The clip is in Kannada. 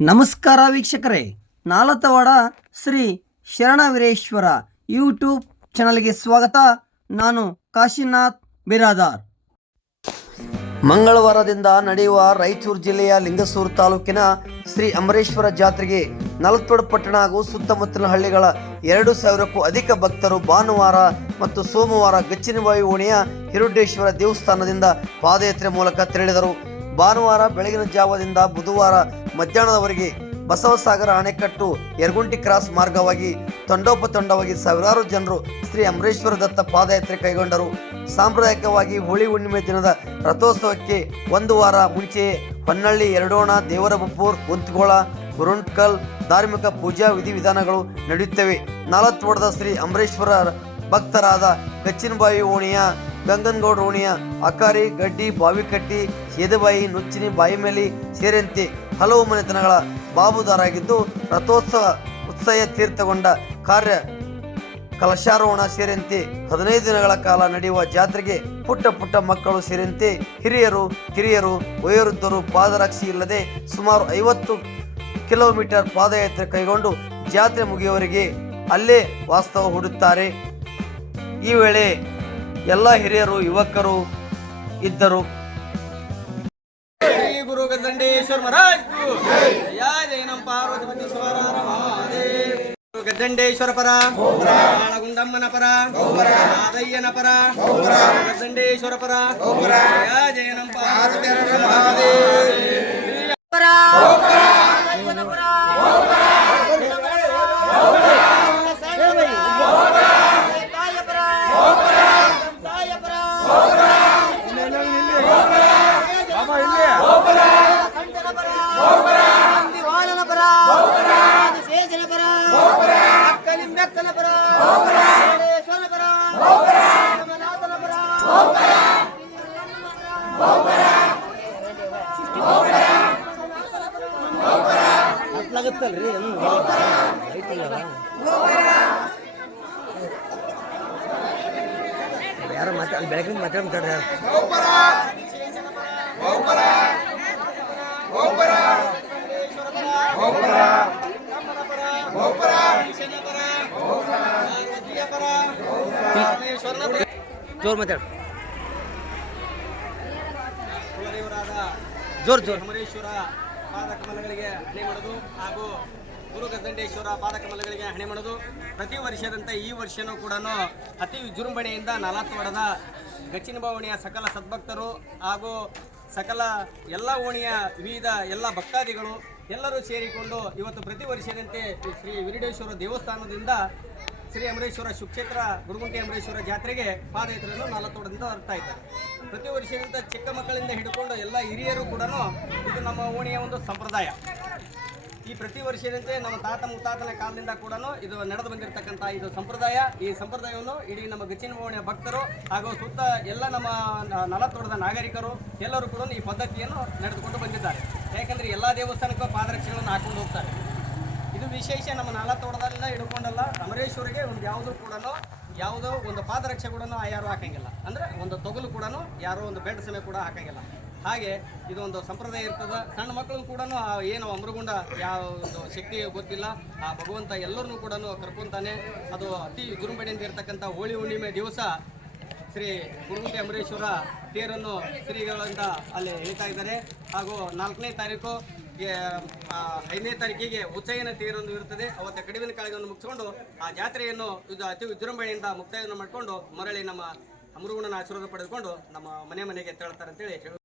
ನಮಸ್ಕಾರ ವೀಕ್ಷಕರೇ, ನಾಲತವಾಡ ಶ್ರೀ ಶರಣವೀರೇಶ್ವರ ಯೂಟ್ಯೂಬ್ ಚಾನಲ್ಗೆ ಸ್ವಾಗತ. ನಾನು ಕಾಶಿನಾಥ್ ಬಿರಾದಾರ್. ಮಂಗಳವಾರದಿಂದ ನಡೆಯುವ ರಾಯಚೂರು ಜಿಲ್ಲೆಯ ಲಿಂಗಸೂರು ತಾಲೂಕಿನ ಶ್ರೀ ಅಮರೇಶ್ವರ ಜಾತ್ರೆಗೆ ನಾಲತವಾಡ ಪಟ್ಟಣ ಹಾಗೂ ಸುತ್ತಮುತ್ತಲಿನ ಹಳ್ಳಿಗಳ 2,000ಕ್ಕೂ ಅಧಿಕ ಭಕ್ತರು ಭಾನುವಾರ ಮತ್ತು ಸೋಮವಾರ ಗಚ್ಚಿನಬಾವಿ ಓಣಿಯ ಹಿರುಡೇಶ್ವರ ದೇವಸ್ಥಾನದಿಂದ ಪಾದಯಾತ್ರೆ ಮೂಲಕ ತೆರಳಿದರು. ಭಾನುವಾರ ಬೆಳಗಿನ ಜಾವದಿಂದ ಬುಧವಾರ ಮಧ್ಯಾಹ್ನದವರೆಗೆ ಬಸವಸಾಗರ ಅಣೆಕಟ್ಟು ಯರಗುಂಟಿ ಕ್ರಾಸ್ ಮಾರ್ಗವಾಗಿ ತಂಡೋಪತಂಡವಾಗಿ ಸಾವಿರಾರು ಜನರು ಶ್ರೀ ಅಮರೇಶ್ವರ ದತ್ತ ಪಾದಯಾತ್ರೆ ಕೈಗೊಂಡರು. ಸಾಂಪ್ರದಾಯಿಕವಾಗಿ ಹೋಳಿ ಹುಣ್ಣಿಮೆ ದಿನದ ರಥೋತ್ಸವಕ್ಕೆ ಒಂದು ವಾರ ಮುಂಚೆಯೇ ಹೊನ್ನಳ್ಳಿ, ಎರಡೋಣ, ದೇವರಬಪ್ಪೂರ್, ಗುಂತ್ಗೋಳ, ಗುರುಂಟ್ಕಲ್ ಧಾರ್ಮಿಕ ಪೂಜಾ ವಿಧಿವಿಧಾನಗಳು ನಡೆಯುತ್ತವೆ. ನಾಲತವಾಡದ ಶ್ರೀ ಅಮರೇಶ್ವರ ಭಕ್ತರಾದ ಗಚ್ಚಿನಬಾವಿ ಓಣಿಯ ಗಂಗನಗೌಡ ಓಣಿಯ ಅಕಾರಿ, ಗಡ್ಡಿ, ಬಾವಿಕಟ್ಟಿ, ಸೇದಬಾಯಿ, ನುಚ್ಚಿನಿ, ಬಾಯಿಮೇಲಿ ಸೇರಿದಂತೆ ಹಲವು ಮನೆತನಗಳ ಬಾಬುದಾರಾಗಿದ್ದು, ರಥೋತ್ಸವ ಉತ್ಸವ ತೀರ್ಥಗೊಂಡ ಕಾರ್ಯ ಕಲಶಾರೋಹಣ ಸೇರಿದಂತೆ 15 ದಿನಗಳ ಕಾಲ ನಡೆಯುವ ಜಾತ್ರೆಗೆ ಪುಟ್ಟ ಮಕ್ಕಳು ಸೇರಿದಂತೆ ಹಿರಿಯರು, ಕಿರಿಯರು, ವಯೋವೃದ್ಧರು ಪಾದರಕ್ಷೆ ಇಲ್ಲದೆ ಸುಮಾರು 50 ಕಿಲೋಮೀಟರ್ ಪಾದಯಾತ್ರೆ ಕೈಗೊಂಡು ಜಾತ್ರೆ ಮುಗಿಯುವವರೆಗೆ ಅಲ್ಲೇ ವಾಸ್ತವ ಹೂಡುತ್ತಾರೆ. ಈ ವೇಳೆ ಎಲ್ಲ ಹಿರಿಯರು, ಯುವಕರು ಇದ್ದರು. ಗುರು ಗದ್ದಂಡೇಶ್ವರ ಮಹಾರಾಜ್ ಜಯ ನಮ್ಮ ಪಾರ್ವತಿ ಗದ್ದಂಡೇಶ್ವರ ಪರ, ಗುಂಡಮ್ಮನ ಪರ, ಆದಯ್ಯನ ಪರ, ಗದ್ದಂಡೇಶ್ವರ ಪರ, ಜಯ ನಮ್ಮ ಪಾರ್ವತಿ ಆಗತ್ತಲ್ರಿ ಯಾರು ಅಲ್ಲಿ ಬೆಳಗ್ಗೆ ಮಾತಾಡ್ತಾರೆ. ಜೋರ್ ಮಾತಾಡ, ಜೋರ್ ಅಮರೇಶ್ವರ ಪಾದ ಕಮಲಗಳಿಗೆ ಹಣೆ ಮಾಡೋದು ಹಾಗೂ ಗುರು ಗದ್ದಂಡೇಶ್ವರ ಪಾದ ಕಮಲಗಳಿಗೆ ಹಣೆ ಮಾಡೋದು ಪ್ರತಿ ವರ್ಷದಂತೆ ಈ ವರ್ಷನೂ ಕೂಡ ಅತಿ ವಿಜೃಂಭಣೆಯಿಂದ ನಾಲತವಾಡದ ಗಚ್ಚಿನಬಾವಿ ಓಣಿಯ ಸಕಲ ಸದ್ಭಕ್ತರು ಹಾಗೂ ಸಕಲ ಎಲ್ಲ ಓಣಿಯ ವಿವಿಧ ಎಲ್ಲ ಭಕ್ತಾದಿಗಳು ಎಲ್ಲರೂ ಸೇರಿಕೊಂಡು ಇವತ್ತು ಪ್ರತಿ ವರ್ಷದಂತೆ ಶ್ರೀ ವೀರಡೇಶ್ವರ ದೇವಸ್ಥಾನದಿಂದ ಶ್ರೀ ಅಮರೇಶ್ವರ ಸುಕ್ಷೇತ್ರ ಗುರುಗುಂಟೆ ಅಮರೇಶ್ವರ ಜಾತ್ರೆಗೆ ಪಾದಯಾತ್ರೆಯನ್ನು ನಾಲತವಾಡದಿಂದ ಹೊರಡ್ತಾ ಇದ್ದಾರೆ. ಪ್ರತಿ ವರ್ಷದಂತೆ ಚಿಕ್ಕ ಮಕ್ಕಳಿಂದ ಹಿಡ್ಕೊಂಡು ಎಲ್ಲ ಹಿರಿಯರು ಕೂಡ ಇದು ನಮ್ಮ ಓಣಿಯ ಒಂದು ಸಂಪ್ರದಾಯ. ಈ ಪ್ರತಿ ವರ್ಷದಂತೆ ನಮ್ಮ ತಾತ ಮುತ್ತಾತನ ಕಾಲದಿಂದ ಕೂಡ ಇದು ನಡೆದು ಬಂದಿರತಕ್ಕಂಥ ಇದು ಸಂಪ್ರದಾಯ. ಈ ಸಂಪ್ರದಾಯವನ್ನು ಇಡೀ ನಮ್ಮ ಗಚ್ಚಿನಬಾವಿ ಓಣಿಯ ಭಕ್ತರು ಹಾಗೂ ಸುತ್ತ ಎಲ್ಲ ನಮ್ಮ ನಾಲತವಾಡದ ನಾಗರಿಕರು ಎಲ್ಲರೂ ಕೂಡ ಈ ಪದ್ಧತಿಯನ್ನು ನಡೆದುಕೊಂಡು ಬಂದಿದ್ದಾರೆ. ಯಾಕೆಂದರೆ ಎಲ್ಲ ದೇವಸ್ಥಾನಕ್ಕೂ ಪಾದರಕ್ಷೆಗಳನ್ನು ಹಾಕೊಂಡು ಹೋಗ್ತಾರೆ. ಇದು ವಿಶೇಷ ನಮ್ಮ ನಾಲತವಾಡದಲ್ಲ ಹಿಡ್ಕೊಂಡಲ್ಲ, ಅಮರೇಶ್ವರಿಗೆ ಒಂದು ಯಾವುದೋ ಒಂದು ಪಾದರಕ್ಷೆ ಕೂಡ ಯಾರು ಹಾಕಂಗಿಲ್ಲ, ಅಂದರೆ ಒಂದು ತೊಗಲು ಕೂಡ ಯಾರೋ ಒಂದು ಬೆಡ್ ಸಮಯ ಕೂಡ ಹಾಕಂಗಿಲ್ಲ. ಹಾಗೆ ಇದು ಒಂದು ಸಂಪ್ರದಾಯ ಇರ್ತದೆ. ಸಣ್ಣ ಮಕ್ಕಳು ಕೂಡ ಏನು ಅಮರಗುಂಡ ಯಾವ ಒಂದು ಶಕ್ತಿ ಗೊತ್ತಿಲ್ಲ, ಆ ಭಗವಂತ ಎಲ್ಲರನ್ನೂ ಕೂಡ ಕರ್ಕೊಂತಾನೆ. ಅದು ಅತಿ ವಿಜೃಂಭಣೆಯಿಂದ ಇರ್ತಕ್ಕಂಥ ಹೋಳಿ ಹುಣ್ಣಿಮೆ ದಿವಸ ಶ್ರೀ ಗುರುಗುಂಟೆ ಅಮರೇಶ್ವರ ತೇರನ್ನು ಶ್ರೀಗಳಿಂದ ಅಲ್ಲಿ ಹೇಳ್ತಾ ಇದ್ದಾರೆ. ಹಾಗೂ 4ನೇ ತಾರೀಕು 5ನೇ ತಾರೀಕಿಗೆ ಉಚ್ಚಯನ ತೇರೊಂದು ಇರುತ್ತದೆ. ಅವತ್ತ ಕಡಿವಿನ ಕಾಳಗವನ್ನು ಮುಗಿಸ್ಕೊಂಡು ಆ ಜಾತ್ರೆಯನ್ನು ಅತಿ ವಿಜೃಂಭಣೆಯಿಂದ ಮುಕ್ತಾಯವನ್ನು ಮಾಡಿಕೊಂಡು ಮರಳಿ ನಮ್ಮ ಅಮರಗುಂಡನ ಆಶೀರ್ವಾದ ಪಡೆದುಕೊಂಡು ನಮ್ಮ ಮನೆಗೆ ತೆರಳುತ್ತಾರೆ ಅಂತೇಳಿ